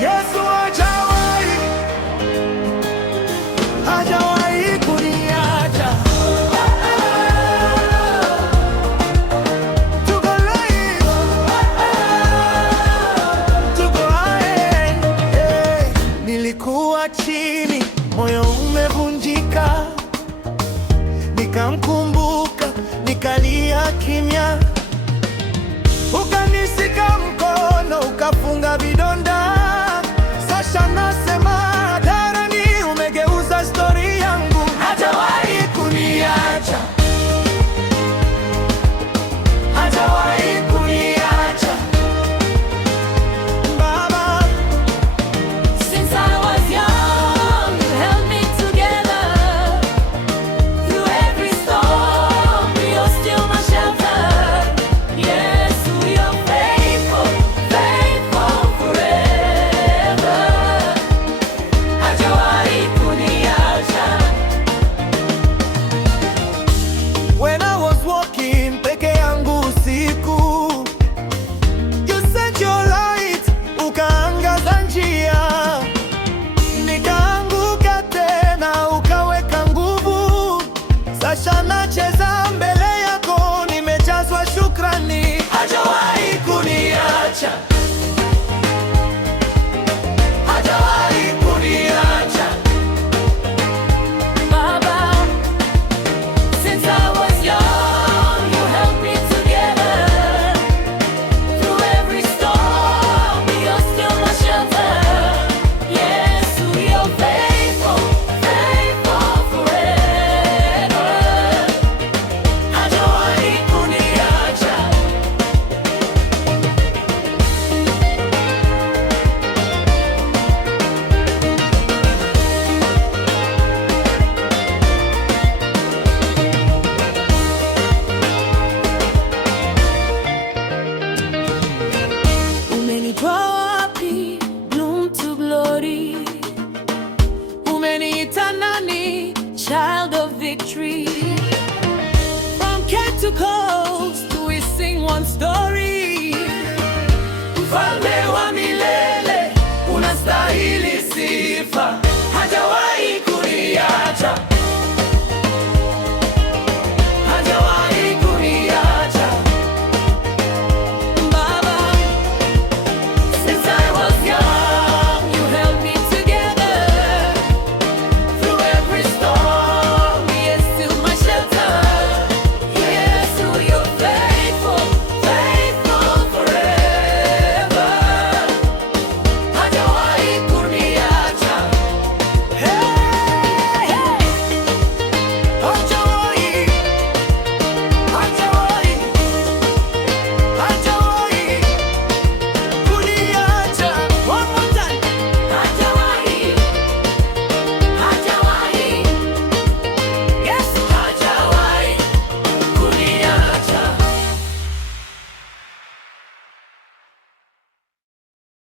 Yesu hajawahi kuniacha. Tuko live, tuko hai. Nilikuwa chini, moyo umevunjika, nikamkumbuka, nikalia kimya, ukanishika mkono, ukafunga vidonda. Sasa nasema hadharani, umegeuza historia yangu. Hajawahi kuniacha, hajawahi kuniacha Baba. Since I was young, you held me together. Through every storm, you're still my shelter. Yes, you're faithful, faithful forever. Hajawahi kuniacha. When I was walking peke yangu usiku, you sent your light, ukaangaza njia. Nikaanguka tena, ukaweka nguvu. Sasa nacheza mbele